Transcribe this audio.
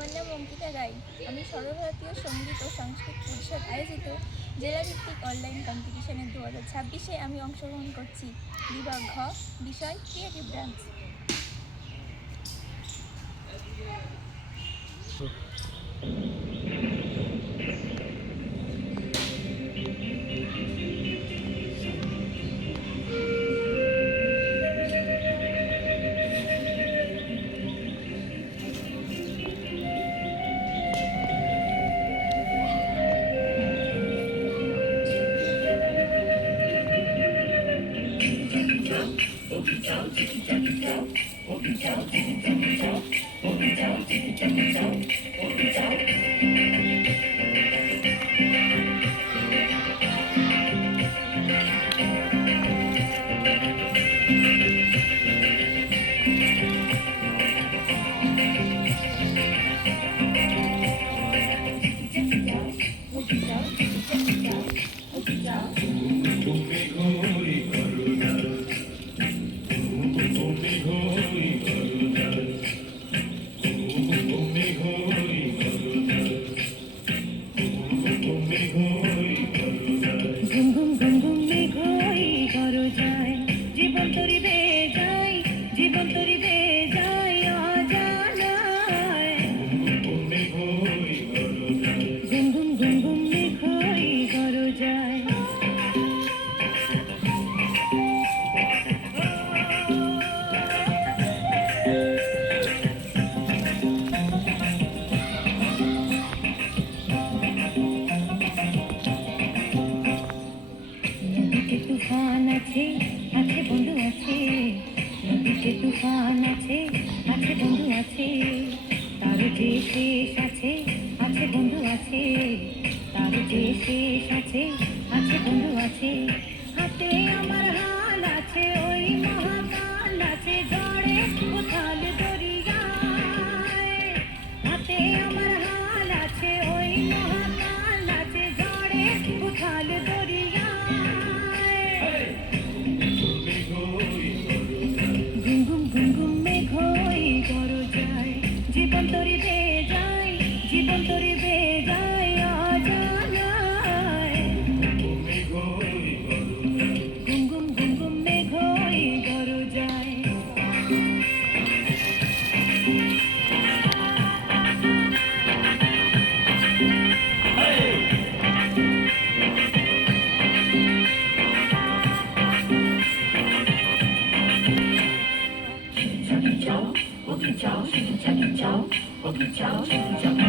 আমার নাম অঙ্কিতা রায়। আমি সর্বভারতীয় সঙ্গীত ও সংস্কৃত পরিষদ আয়োজিত জেলাভিত্তিক অনলাইন কম্পিটিশনে 2026-এ আমি অংশগ্রহণ করছি। বিভাগ ঘ, বিষয় ক্রিয়েটিভ ডান্স। তুফান আছে আছে বন্ধু আছে, নদীতে তুফান আছে আছে বন্ধু আছে, তার যে শেষ আছে আছে বন্ধু আছে, তার যে শেষ আছে আছে বন্ধু আছে। হাতে আমার হাল আছে ওই মহাকাল আছে ঝড়ে উথাল দরিয়ায়, হাতে আমার হাল আছে ওই মহাকাল আছে ঝড়ে উথাল দরিয়ায়। জীবন তরি বে যায়, জীবন তরি বে যায় অজানায়, ঘুম ঘুম ঘুম ঘুম মেঘ হই গরজায়।我比较，我比较，我比较，我比较，我比较。